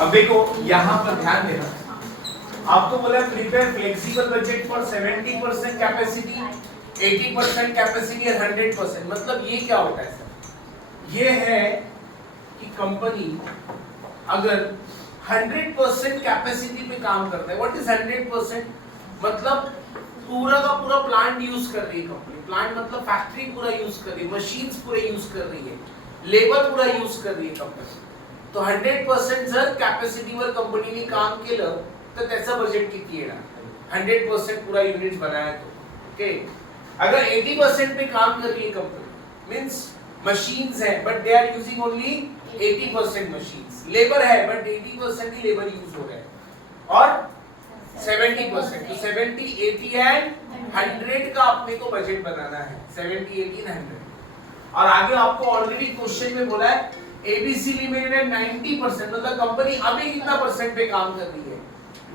अब देखो यहाँ पर ध्यान देना, आपको बोला prepare flexible budget for 70% capacity, 80% capacity और 100%। मतलब ये क्या होता है सर? ये है कि कंपनी अगर 100% कैपेसिटी पे काम करता है। What is 100%? मतलब पूरा का पूरा प्लांट यूज कर रही है कंपनी। प्लांट मतलब फैक्ट्री पूरा यूज कर रही है, मशीन्स पूरे यूज कर रही है, लेबर पूरा यूज कर रही है कंपनी। तो 100% जर कॅपॅसिटीवर कंपनीने काम केलं तर त्याचा बजेट किती येणार? 100% पूरा यूनिट्स बनाया तो ओके। अगर 80% पे काम कर रही है कंपनी, मींस मशीन्स है but they are using only 80% machines, labour है बट 80% ही लेबर यूज हो रहा है, और 70%, तो 70, 80 एंड 100 का अपने को बजट बनाना है। 70, 80 एंड 100। और आगे आपको ऑलरेडी क्वेश्चन में बोला है एबीसी लिमिटेड है 90%, मतलब कंपनी अभी कितना परसेंट पे काम कर रही है?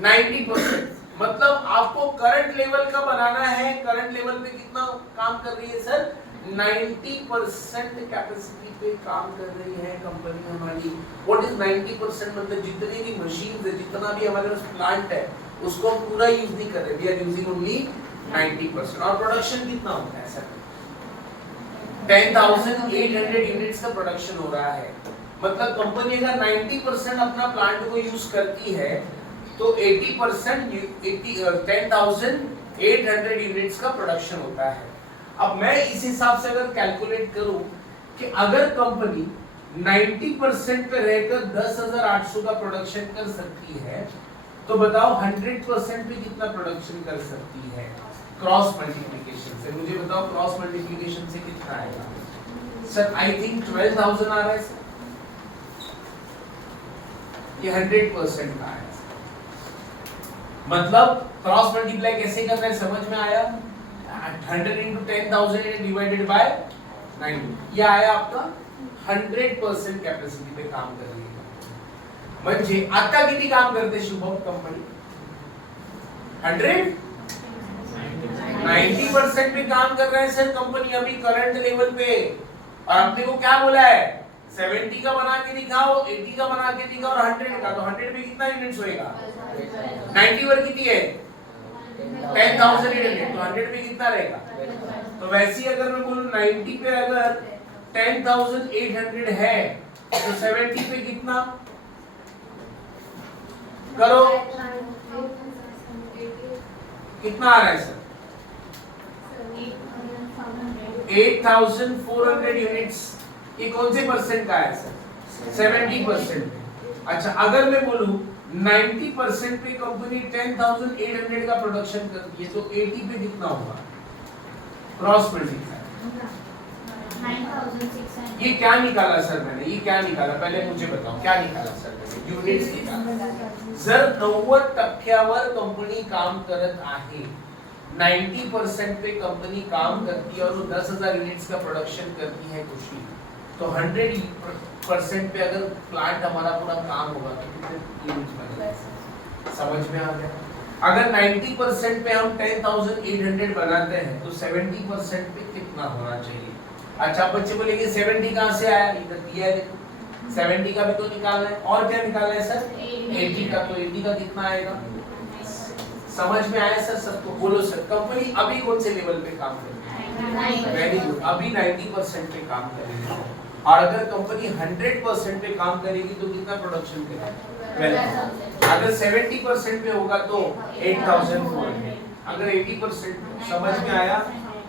90%। मतलब आपको करंट लेवल का बनाना है। करंट लेवल पे कितना काम कर रही है सर? 90% कैपेसिटी पे काम कर रही है कंपनी हमारी। What is 90%? मतलब जितनी भी मशीन है, जितना भी हमारे पास प्लांट है, उसको हम पूरा यूज नहीं कर रहे, वी आर यूजिंग ओनली 90%। और प्रोडक्शन कितना होता है सर? 10,800 यूनिट्स का प्रोडक्शन हो रहा है। मतलब कंपनी अगर 90% अपना प्लांट को यूज करती है तो 80% 10,800 यूनिट्स का प्रोडक्शन होता है। अब मैं इस हिसाब से अगर कैलकुलेट करूं कि अगर कंपनी 90% पे रहकर 10,800 का प्रोडक्शन कर सकती है, तो बताओ 100% पे कितना प्रोडक्शन कर सकती है? क्रॉस मल्टीप्लिकेशन से मुझे बताओ, क्रॉस मल्टीप्लिकेशन से कितना आएगा सर? आई थिंक 12,000 आ रहा है सर। ये 100% का है। मतलब क्रॉस मल्टीप्लाई कैसे करना है समझ में आया? 100 into 10,000 डिवाइडेड बाय 90, ये आया आपका 100% कैपेसिटी पे काम कर रही है। म्हणजे आता किती काम करते शुभम कंपनी? 100 90% पे काम कर रहा है सर कंपनी अभी करंट लेवल पे। और आपने को क्या बोला है? 70 का बना के दिखाओ, 80 का बना के दिखाओ और 100 का। तो 100 पे कितना यूनिट्स होएगा? 90 पर कितनी है? 10,800। तो 100 पे कितना रहेगा? तो वैसे ही अगर मैं बोलूं 90 पे अगर 10,800 है तो 70 पे कितना करो? कितना आ रहा है सर? 8,400 यूनिट्स। ये कौन से परसेंट का है सर? 70%। अच्छा अगर मैं बोलूं 90% पे कंपनी 10,800 का प्रोडक्शन करती है तो 80 पे कितना होगा? Cross multiply 9,600। ये क्या निकाला सर मैंने? ये क्या निकाला पहले मुझे बताओ, क्या निकाला सर मैंने? यूनिट्स निकाला। जर 90% कंपनी काम करत आहे, 90% पे कंपनी काम करती है और वो 10,000 यूनिट्स का प्रोडक्शन करती है खुशी, तो 100% पे अगर प्लांट हमारा पूरा काम होगा तो कितने यूनिट्स बनेगा? समझ में आ गया? अगर 90% पे हम 10,800 बनाते हैं तो 70% पे कितना होना चाहिए? अच्छा बच्चे बोलेंगे 70 कहाँ से आया? इधर दिया है देखो, 70 का भी तो निकालना है। और क्या निकालना है सर? 80 का। तो 80 का कितना आएगा? समझ में आया सर सबको? बोलो सर कंपनी अभी कौन से लेवल पे काम कर रही है? वेरी गुड, अभी 90% पे काम कर रही है। और अगर कंपनी 100% पे काम करेगी तो कितना प्रोडक्शन करेगी? 12,000। अगर 70% पे होगा तो 8,400। अगर 80% समझ में आया?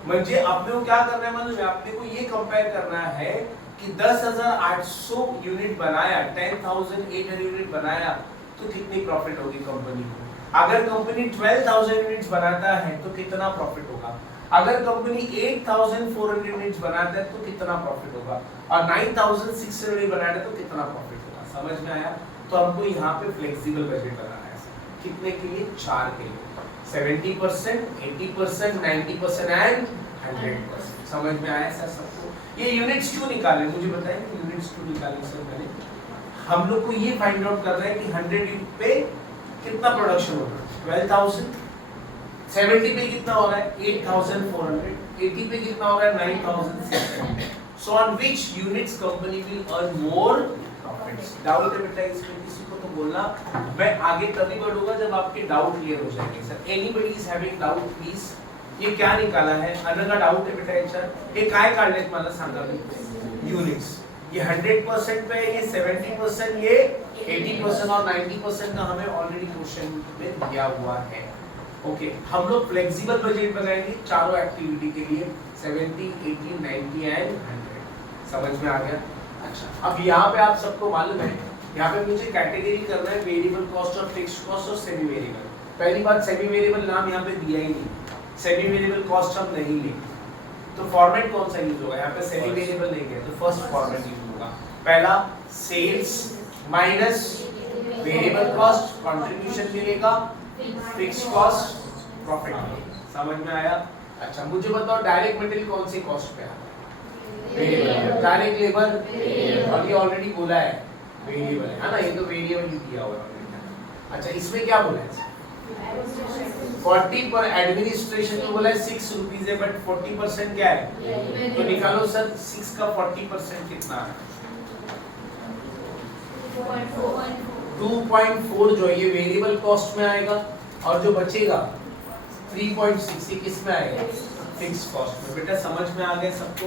म्हणजे अपने को क्या करना है मालूम है? अपने को ये कंपेयर करना है कि 10,800 यूनिट बनाया, 10,800 यूनिट बनाया तो कितनी प्रॉफिट होगी कंपनी को? अगर कंपनी 12,000 यूनिट्स बनाता है तो कितना प्रॉफिट होगा? अगर कंपनी 8,400 यूनिट्स बनाता है तो कितना प्रॉफिट होगा? और 9,600 बनाता है तो कितना प्रॉफिट होगा? समझ में आया? तो हमको यहाँ पे फ्लेक्सिबल बजट बनाना है। कितने के लिए? 4 के लिए, 70%, 80%, 90% एंड 100%। समझ में आया सर सबको? ये यूनिट्स क्यों निकाले मुझे बताएं? यूनिट्स क्यों निकाले सर मैंने? हम लोग को ये फाइंड आउट करना है कि 100 यूनिट पे कितना प्रोडक्शन हो रहा है? 12,000। 70 पे कितना हो रहा है? 8,400। 80 पे कितना हो रहा है? 9,600। So on which units company will earn more profits? Doubt है बेटा इसमें किसी को? तो बोलना, मैं आगे तभी बढ़ूंगा जब आपके डाउट क्लियर हो जाएंगे। Sir anybody is having doubt please? ये क्या निकाला है? अनगा डाउट है बेटा याच्यात? हे काय काढलेत मला सांगा मी? यूनिट्स। ये 100% पे, ये 70%, ये 80% और 90% का हमें ऑलरेडी क्वेश्चन में दिया हुआ है। ओके, हम लोग फ्लेक्सिबल बजट बनाएंगे चारों एक्टिविटी के लिए, 70, 80, 90 एंड 100। समझ में आ गया? अच्छा, अब यहाँ पे आप सबको मालूम है, यहाँ पे मुझे कैटेगरी करना है वेरिएबल कॉस्ट और फिक्स्ड कॉस्ट और सेमी वेरिएबल। पहली बात, सेमी वेरिएबल नाम यहाँ पे दिया ही नहीं, सेमी वेरिएबल कॉस्ट हम नहीं लेंगे, तो फॉर्मेट कौन सा यूज होगा? यहाँ पे सेमी वेरिएबल नहीं है, तो फर्स्ट फॉर्मेट यूज होगा। पहला, sales minus variable cost, contribution मिलेगा, फिक्स्ड कॉस्ट, प्रॉफिट। समझ में आया? अच्छा, मुझे बताओ डायरेक्ट मटेरियल कौन सी कॉस्ट पे आता है? वेरिएबल। डायरेक्ट लेबर, और ये ऑलरेडी बोला है वेरिएबल है ना, ये तो वेरिएबल ही दिया हुआ है। अच्छा, इसमें क्या बोला है? 40 पर एडमिनिस्ट्रेशन में बोला है 6 रुपीस है, बट 40% क्या है? तो निकालो सर 6 का 40% कितना है? 2.4 जो ये वेरिएबल कॉस्ट में आएगा, और जो बचेगा 3.6 ये किस में आएगा? फिक्स्ड कॉस्ट में। बेटा समझ में आ गया सबको?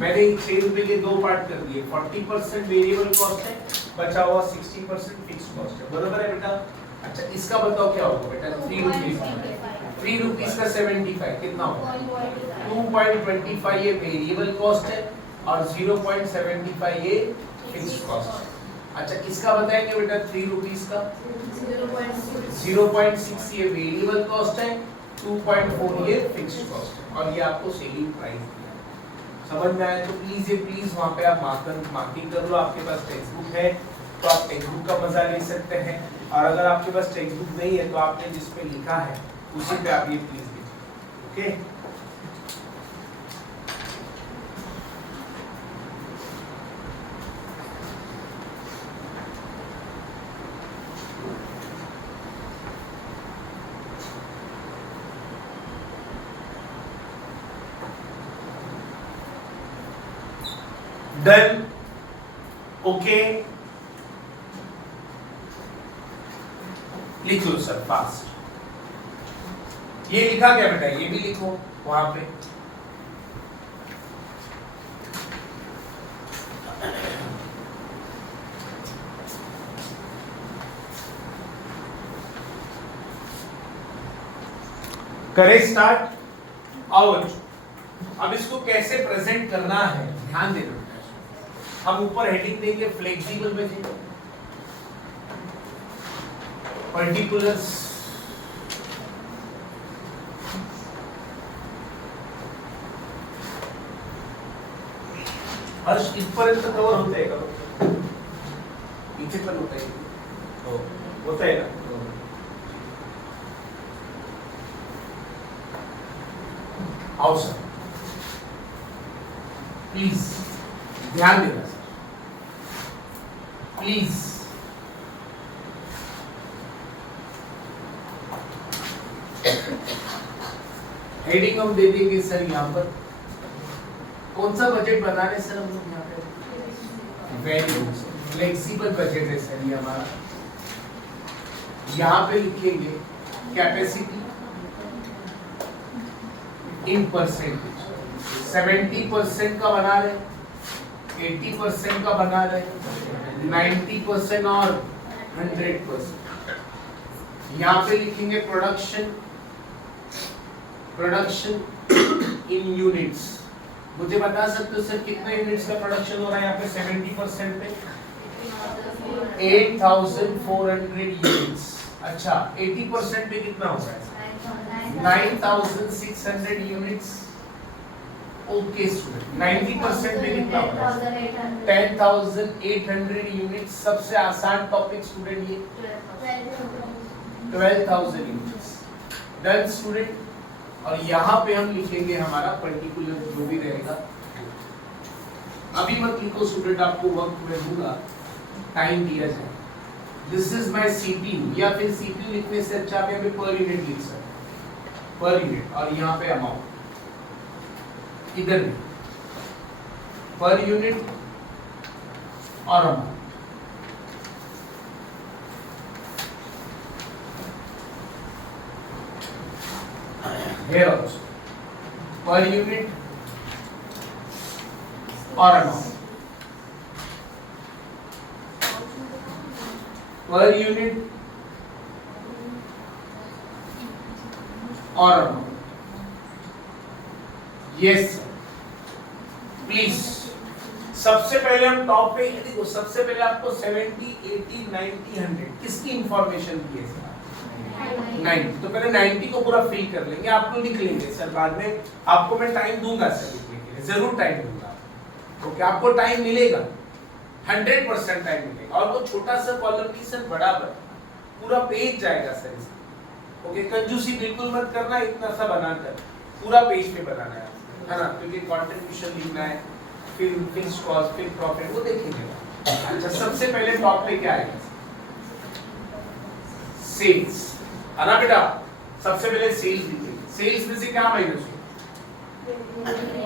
मैंने 6 रुपए के दो पार्ट कर दिए, 40% वेरिएबल कॉस्ट है, बचा हुआ 60% फिक्स्ड कॉस्ट है, बरोबर है बेटा? अच्छा, इसका बताओ क्या होगा बेटा? 3 रुपीस, 3 रुपीस का 75 कितना होगा? 2.25 ये वेरिएबल कॉस्ट है और 0.75 ये फिक्स्ड कॉस्ट है। अच्छा, इसका बताएंगे बेटा 3 रुपीस का 0.6 ये वेरिएबल कॉस्ट है, 2.4 ये फिक्स्ड कॉस्ट है, और ये आपको सेलिंग प्राइस दिया। समझ में आया? तो प्लीज वहाँ पे आप मार्किंग कर लो। आपके पास टेक्स्ट बुक है तो आप टेक्स्ट बुक का मजा ले सकते हैं, और अगर आपके पास टेक्स्ट बुक नहीं है तो आपने जिस पे लिखा है उसी पे आप ये प्लीज लिखिए। Okay, done? ओके, लिख लो सर फास्ट। ये लिखा क्या बेटा? ये भी लिखो वहां पे। करे स्टार्ट। आउट। अब इसको कैसे प्रेजेंट करना है ध्यान देना। हम ऊपर हेडिंग देंगे फ्लेक्सिबल बजट, पर्टिकुलर्स, हर्ष इथपर्यंत कवर होतंय का? इथे पण होतंय? हो, होतंय ना? आओ सर, प्लीज ध्यान देना सर, प्लीज। हेडिंग हम दे देंगे सर यहाँ पर। कौन सा बजट बना रहे सर हम लोग यहाँ पे? वेरी गुड, फ्लेक्सिबल बजट है सर ये हमारा। यहाँ पे लिखेंगे कैपेसिटी इन परसेंटेज। 70% का बना रहे, 80% का बना रहे, 90% और 100%। यहाँ पे लिखेंगे प्रोडक्शन इन यूनिट्स। मुझे बता सकते हो सर कितने यूनिट्स का प्रोडक्शन हो रहा है यहाँ पे 70% पे? 8400 यूनिट्स। अच्छा, 80% पे कितना हो रहा है? 9600 यूनिट्स। ओके स्टूडेंट, 90% पे कितना हो रहा है? 10800 यूनिट्स। सबसे आसान टॉपिक स्टूडेंट ये 12000 यूनिट्स। Done student. और यहाँ पे हम लिखेंगे हमारा पर्टिकुलर जो भी रहेगा। अभी मत लिखो स्टूडेंट, आपको वक्त में दूंगा, टाइम दिया जाए। दिस इज माय सीपीयू, या फिर सीपीयू लिखने से अच्छा आप यहाँ पे पर यूनिट लिख सकते, पर यूनिट। और यहाँ पे अमाउंट, इधर भी पर यूनिट और amount. here also per unit or amount, per unit or amount. Yes please. सबसे पहले हम टॉप पे देखो, सबसे पहले आपको 70, 80, 90, 100 किसकी इंफॉर्मेशन दी है सर? 90। तो पहले 90 को पूरा फिल कर लेंगे, आप लोग लिख लेंगे सर, बाद में आपको मैं टाइम दूंगा सर लिखने के लिए, जरूर टाइम दूंगा। ओके, आपको टाइम मिलेगा, 100% टाइम मिलेगा। और वो छोटा सा कॉलम की सर बराबर पूरा पेज जाएगा सर इसका। ओके, कंजूसी बिल्कुल मत करना, इतना सा बनाकर पूरा पेज पे बनाना है ना, क्योंकि कंट्रीब्यूशन लिखना है, फिर फिक्स्ड कॉस्ट, फिर प्रॉफिट, वो देखेंगे। अच्छा, सबसे पहले टॉप पे क्या आएगा? सेल्स, है ना बेटा? सबसे पहले सेल्स लिखेंगे। सेल्स में से क्या माइनस हो?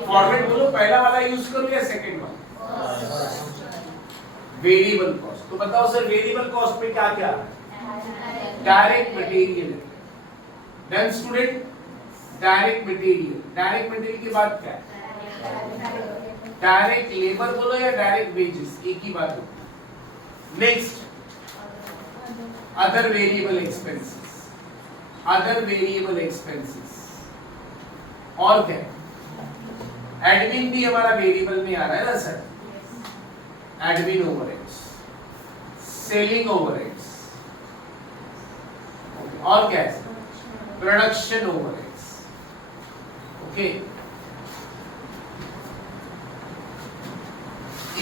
फॉर्मेट बोलो, पहला वाला यूज करो या सेकंड वाला? Variable cost. तो बताओ सर, वेरिएबल कॉस्ट में क्या क्या है? Direct material. Then student, direct material. Direct material के बाद क्या है? डायरेक्ट लेबर बोलो या डायरेक्ट वेजेस, एक ही बात होती है। Next, other variable expenses. Other variable expenses और क्या? एडमिन भी हमारा वेरिएबल में आ रहा है ना sir? Admin overheads, selling overheads, और क्या है? Production overheads. ओके,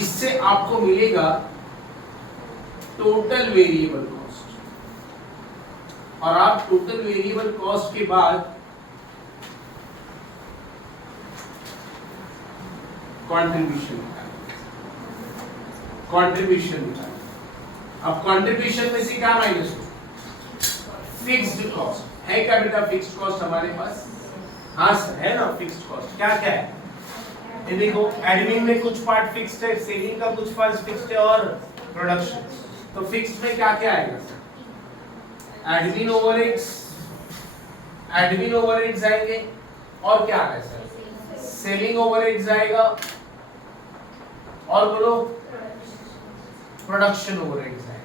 इससे आपको मिलेगा टोटल वेरिएबल कॉस्ट, और आप टोटल वेरिएबल कॉस्ट के बाद कंट्रीब्यूशन निकालेंगे। कंट्रीब्यूशन निकालेंगे। अब कंट्रीब्यूशन में से क्या माइनस हो? फिक्स्ड कॉस्ट है क्या बेटा? फिक्स्ड कॉस्ट हमारे पास, हाँ सर है ना। फिक्स्ड कॉस्ट क्या क्या है? ये देखो, एडमिन में कुछ पार्ट फिक्स्ड है, सेलिंग का कुछ पार्ट फिक्स्ड है, और प्रोडक्शन। तो फिक्स्ड में क्या क्या आएगा sir? Admin overheads, admin overheads आएंगे, और क्या आ रहा है सर? सेलिंग ओवरहेड्स आएगा, और बोलो प्रोडक्शन ओवरहेड्स आएगा।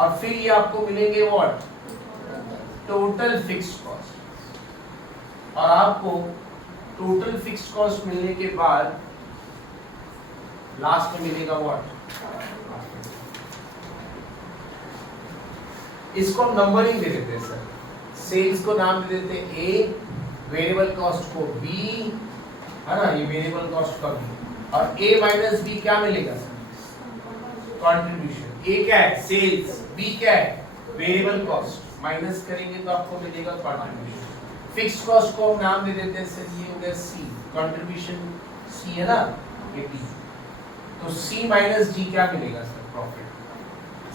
और फिर ये आपको मिलेंगे व्हाट? Total fixed cost. और आपको टोटल फिक्स्ड कॉस्ट मिलने के बाद लास्ट में मिलेगा व्हाट? इसको हम नंबरिंग दे देते हैं सर। सेल्स को नाम दे देते हैं ए, वेरिएबल कॉस्ट को बी, है ना, ये वेरिएबल कॉस्ट का बी, और ए माइनस बी क्या मिलेगा सर? कंट्रीब्यूशन। ए क्या है? सेल्स, बी क्या है? वेरिएबल कॉस्ट, माइनस करेंगे तो आपको मिलेगा कंट्रीब्यूशन। फिक्स्ड कॉस्ट को हम नाम दे देते हैं सर, ये हो गया सी, कंट्रीब्यूशन सी है ना, ये डी। तो सी माइनस डी क्या मिलेगा सर? प्रॉफिट।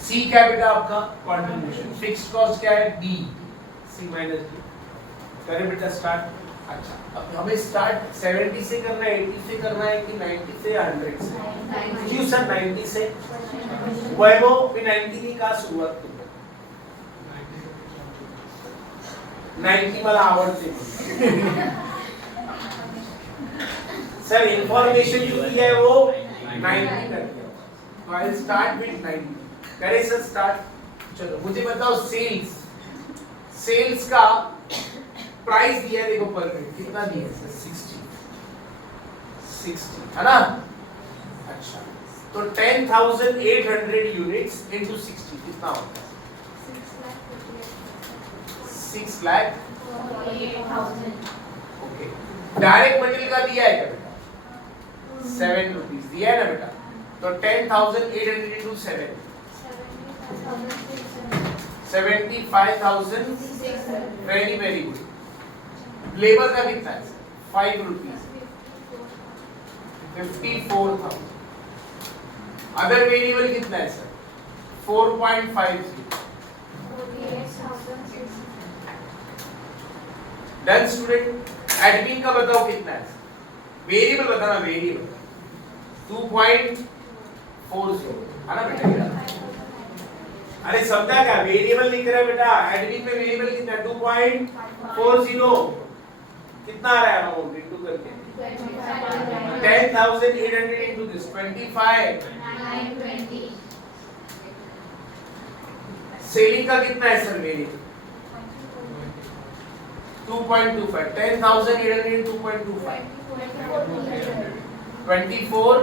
सी क्या बेटा आपका? कंट्रीब्यूशन। फिक्स्ड कॉस्ट क्या है? डी, सी माइनस डी। करें बेटा स्टार्ट। अच्छा, अब हमें स्टार्ट 70 से करना है, 80 से करना है, कि 90 से या 100 से? क्यों सर 90 से? वैभव भी 90 की का सुरुवात करू? 90 मला आवडते सर, इंफॉर्मेशन जो दी है वो 90 करके, तो आई विल स्टार्ट विद 90। करे सर स्टार्ट। चलो मुझे बताओ, सेल्स, सेल्स का प्राइस दिया है, देखो पर यूनिट कितना दिया है सर? 60 है ना? अच्छा, तो 10,800 यूनिट्स इनटू 60 कितना होता है? 6,48,000। ओके, डायरेक्ट मटेरियल का दिया है क्या बेटा? 7 रुपीस दिया है ना बेटा? तो 10,800 into 7, 75,000। Very very good. Labour का कितना है? 5 रुपीस, 54,000। अदर वेरिएबल कितना है सर? 4.50। Done student. एडमिन का बताओ कितना है? वेरिएबल बताना, वेरिएबल 2.40 है ना बेटा? अरे समझा क्या? वेरिएबल लिख रहे हैं बेटा, एडमिन में वेरिएबल कितना है? 2.40 कितना आ रहा है अमाउंट इनटू करके 10,800 इनटू दिस 25 920 सेलिंग का कितना है sir variable 2.25 10,800 into 2.25 24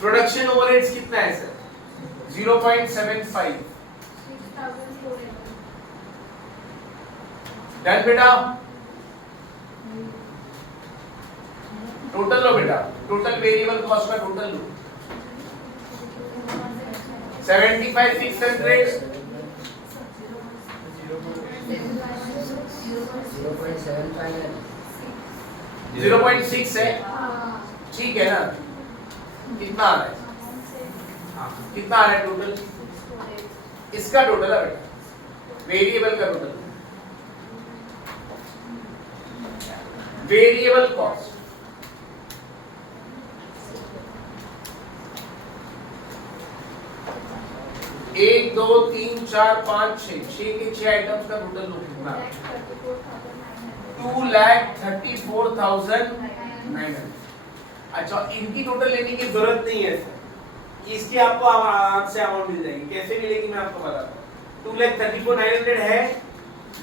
production overheads कितना है सर 0.75 डन बेटा टोटल लो बेटा टोटल वेरिएबल कॉस्ट का टोटल लो 75 600 0.6 है ठीक है ना कितना आ रहा है कितना आ रहा है टोटल इसका टोटल है बेटा वेरिएबल का टोटल वेरिएबल कॉस्ट एक दो तीन चार पाँच छह के 6 आइटम्स का टोटल लो कितना 2,34,900 अच्छा इनकी टोटल लेने की जरूरत नहीं है सर इसकी आपको आराम से अमाउंट मिल जाएगी कैसे मिलेगी मैं आपको बताता हूँ 2,34,900 है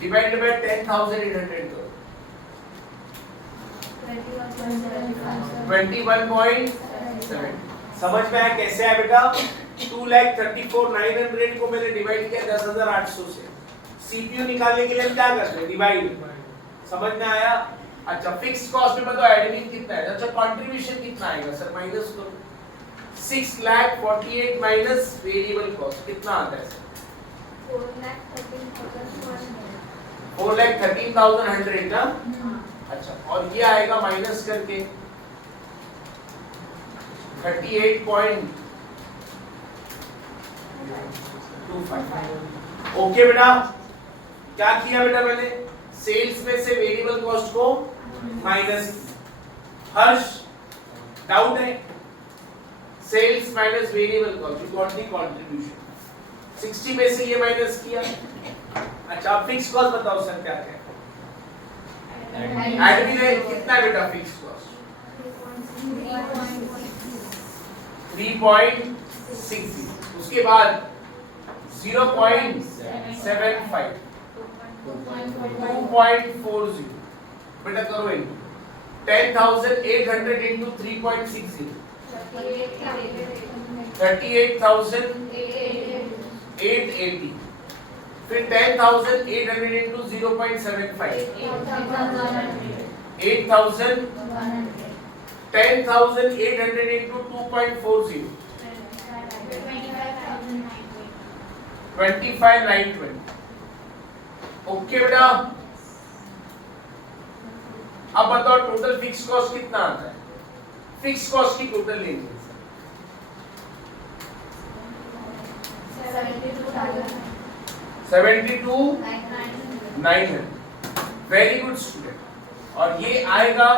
डिवाइडेड बाय 10,800 करो 21.7 समझ में आया कैसे है बेटा 2,34,900 को मैंने डिवाइड किया 10,800 से सीपीयू निकालने के लिए हम क्या करते हैं डिवाइड समझ में आया अच्छा फिक्स्ड कॉस्ट में बताओ एडमिन कितना है अच्छा कंट्रीब्यूशन कितना आएगा सर माइनस करो 6,48,000 माइनस वेरिएबल कॉस्ट कितना आता है सर 4,13,100 ना अच्छा और ये आएगा माइनस करके 38.25 ओके बेटा क्या किया बेटा मैंने सेल्स में से वेरिएबल कॉस्ट को माइनस हर्ष डाउट है sales minus variable cost you got the contribution 60 में से ये माइनस किया अच्छा फिक्स कॉस्ट बताओ सर क्या क्या एडमिन है कितना है बेटा फिक्स कॉस्ट 3.60 उसके बाद 0.75 2.40 बेटा करो इनको 10,800 into 3.60 38,880 फिर 10,800 into 0.75 8,000 10,800 into 2.40 25,920 ओके बेटा अब बताओ टोटल फिक्स कॉस्ट कितना आता है फिक्स कॉस्ट की टोटल लेनी है 72,900 वेरी गुड स्टूडेंट और ये आएगा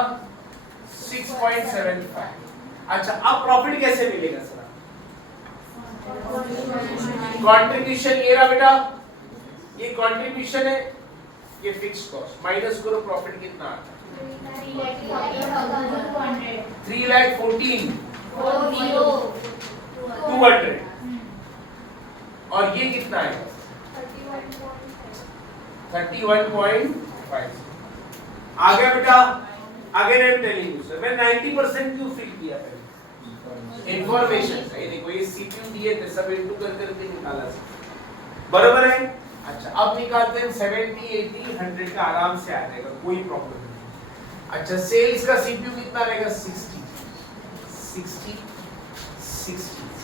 6.75 अच्छा अब प्रॉफिट कैसे मिलेगा सर कंट्रीब्यूशन ये रहा बेटा ये कंट्रीब्यूशन है ये फिक्स कॉस्ट माइनस करो प्रॉफिट कितना आता है 3,14,200 और ये कितना है 31.5 आ गया बेटा again I am telling you sir मैं 90% क्यों फिल किया पहले इंफॉर्मेशन ये देखो ये सीपीयू दिए थे सब इनटू कर करके निकाला सर बराबर है अच्छा अब निकालते हैं 70 80 100 का आराम से आ जाएगा कोई प्रॉब्लम नहीं अच्छा सेल्स का सीपीयू कितना रहेगा 60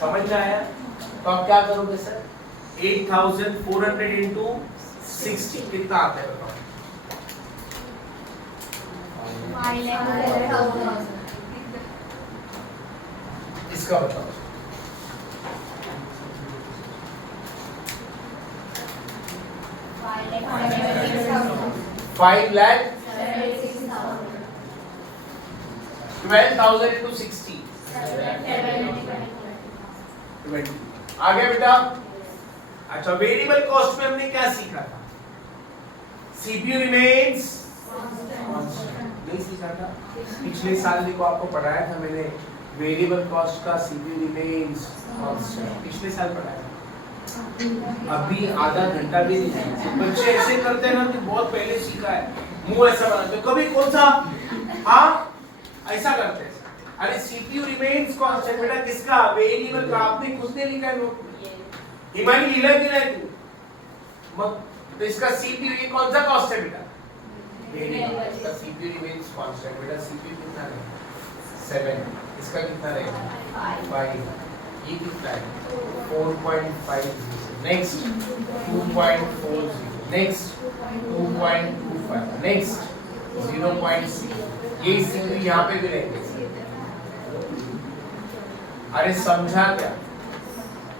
समझ में आया तो आप क्या करोगे सर 8,400 into 60 कितना आता है बताओ 5,11,000 इसका बताओ 5 lakh 12,000 into 60 20 आ गया बेटा अच्छा, वेरिएबल कॉस्ट में हमने क्या सीखा था? सीपीयू रिमेन्स नहीं सीखा था? पिछले साल देखो आपको पढ़ाया था मैंने, वेरिएबल कॉस्ट का सीपीयू रिमेन्स कांस्टेंट, पिछले साल पढ़ाया था। अभी आधा घंटा भी नहीं। बच्चे ऐसे करते हैं ना कि बहुत पहले सीखा है, मुंह ऐसा बनाते, कभी कौन सा हाँ ऐसा करते हैं। अरे सीपीयू रिमेन्स कांस्टेंट बेटा किसका? वेरिएबल का। आपने खुद ने लिखा है नोट में, हिमानी लिखा कि नहीं तू? मग तो इसका सीपीयू ये कौन सा कॉस्ट है बेटा? वेरिएबल। इसका सीपीयू रिमेन्स कांस्टेंट बेटा, सीपीयू कितना है? 7। इसका कितना रहेगा? 5। ये कितना है? 4.50। नेक्स्ट 2.40। नेक्स्ट 2.25। नेक्स्ट 0.6। ये सीपीयू यहाँ पे भी रहेंगे। अरे समझा क्या?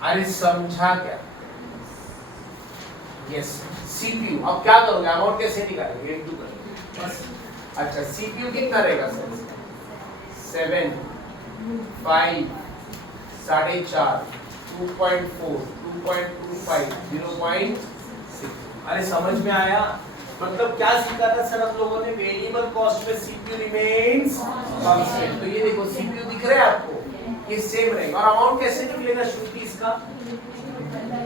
अरे समझा क्या? Yes, CPU. अब क्या करोगे? अमाउंट कैसे निकालेंगे? इनटू करोगे बस। अच्छा, सीपीयू कितना रहेगा सर? 7, 5, 4.5, 2.4, 2.25, 0.6। अरे समझ में आया? मतलब क्या सीखा था सर हम लोगों ने? वेरिएबल कॉस्ट में सीपीयू रिमेन्स कांस्टेंट। तो ये देखो सीपीयू दिख रहा है आपको, ये सेम रहेगा। और अमाउंट कैसे निकलेगा श्रुति इसका?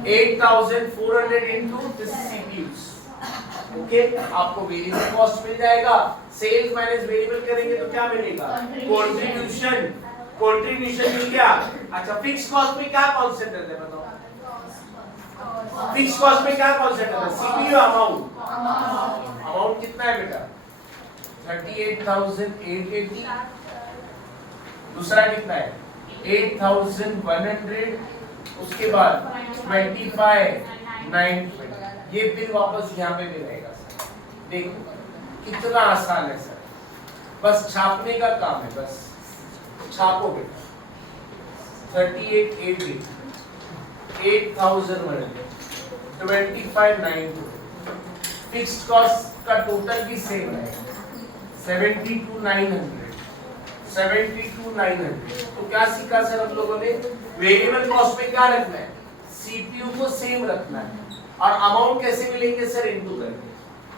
8,400 इनटू दिस सीपीयूज। ओके, आपको वेरिएबल कॉस्ट मिल जाएगा। सेल्स माइनस वेरिएबल करेंगे तो क्या मिलेगा? कंट्रीब्यूशन। कंट्रीब्यूशन मिल गया। अच्छा, फिक्स कॉस्ट में क्या कांस्टेंट रहता है बताओ? फिक्स कॉस्ट में क्या कांस्टेंट रहता है? CPU amount. अमाउंट कितना है बेटा? 38,880। दूसरा कितना है? 8,100। उसके बाद 25,920। ये बिल वापस यहाँ पे भी रहेगा सर। देखो कितना आसान है सर, बस छापने का काम है, बस छापो बेटा। 38,880, 8,100, 25,920। फिक्स्ड कॉस्ट का टोटल भी सेम रहेगा, 72,900, 72,900। तो क्या सीखा सर हम लोगों ने? वेरिएबल कॉस्ट में क्या रखना है? सीपीयू को सेम रखना है। और अमाउंट कैसे मिलेंगे सर? इनटू करके,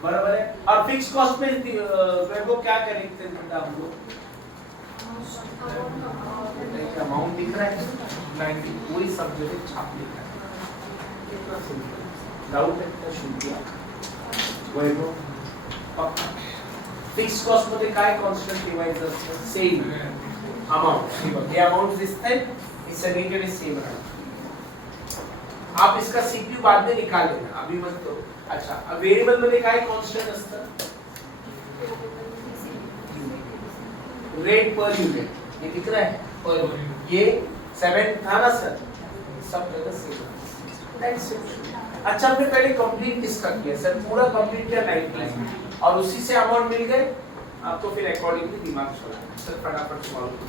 बराबर है। और फिक्स कॉस्ट में वो क्या करेंगे बेटा हम लोग? अमाउंट दिख रहा है 90, पूरी सब जगह छाप लिखा है। कितना सिंपल। डाउट है तो शुक्रिया। वैभव पक्का फिक्स कॉस्ट मध्ये काय कॉन्स्टंट ठेवायचं असतं? Same amount. हे अमाउंट दिसतंय, हे सगळीकडे सेम राहणार। आप इसका सीपीयू बाद में निकाल लेना, अभी मत करो। अच्छा, अब वेरिएबल मध्ये काय कांस्टेंट असतं? Rate per unit. ये कितना है? Per unit. ये 7 था ना सर? सब जगह सेम। That's it. अच्छा, हमने पहले कंप्लीट किसका किया सर? पूरा कंप्लीट किया 90 और उसी से अमाउंट मिल गए। अब तो फिर अकॉर्डिंगली दिमाग चलाना सर, फटाफट सॉल्व करो।